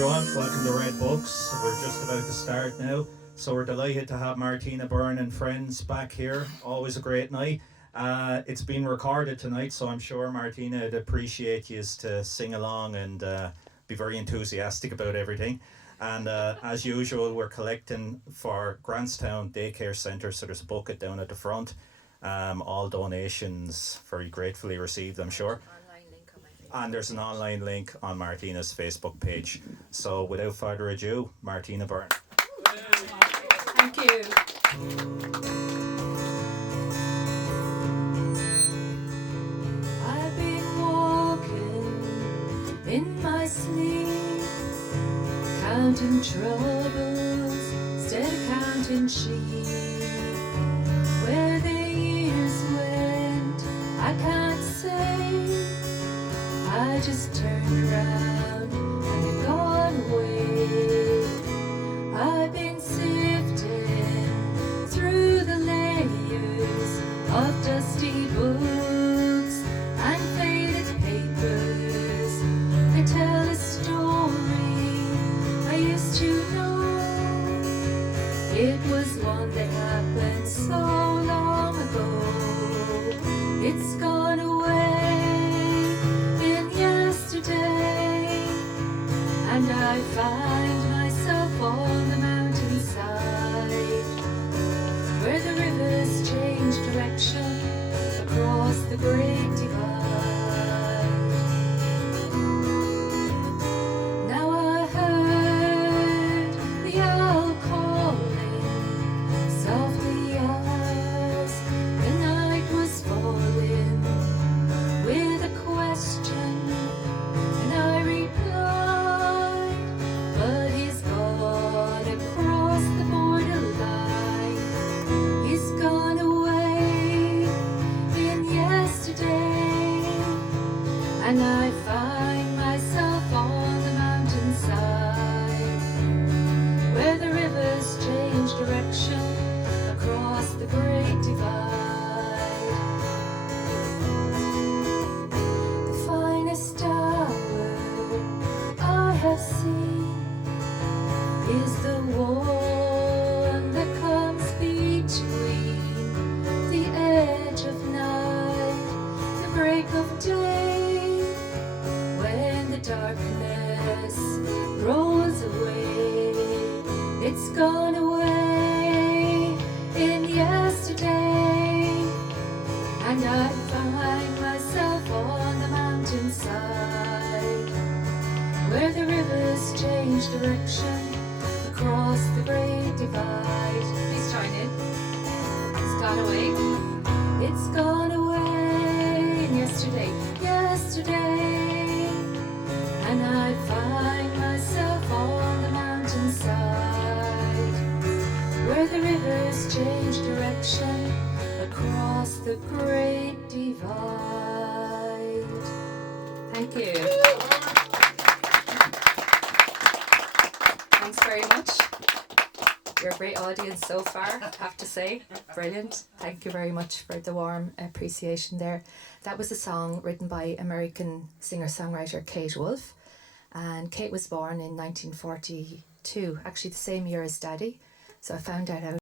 everyone, welcome to Red Books. We're just about to start now, so we're delighted to have Martina Byrne and friends back here. Always a great night. It's been recorded tonight, so I'm sure Martina would appreciate you to sing along and be very enthusiastic about everything. And as usual, we're collecting for Grantstown Daycare Centre, so there's a bucket down at the front. All donations very gratefully received, I'm sure. And there's an online link on Martina's Facebook page. So without further ado, Martina Byrne. Thank you. I've been walking in my sleep, counting troubles instead of counting sheep. Where the years went, I can't say. I just turned around and you're gone away. I've been sifting through the layers of dusty books and faded papers. They tell a story I used to know. It was one that happened so long ago. It's gone away and I find myself on the mountainside where the rivers change direction across the great divide. Now I heard the owl calling softly as the night was falling with a question, and I replied, but he's gone across the borderline. He's gone away in yesterday, and I find myself on the mountainside where the rivers change direction across the great divide. The finest hour I have seen is the one that comes between the edge of night, the break of day, when the darkness rolls away. It's gone away in yesterday, and I find myself on the mountainside where the rivers change direction across the great divide. Please join in. It's gone away. It's gone away in yesterday, and I find myself on the mountainside where the rivers change direction across the great divide. Thank you. Thanks very much. You're a great audience so far, I have to say. Brilliant. Thank you very much for the warm appreciation there. That was a song written by American singer-songwriter Kate Wolf. And Kate was born in 1942, actually the same year as Daddy. So I found that out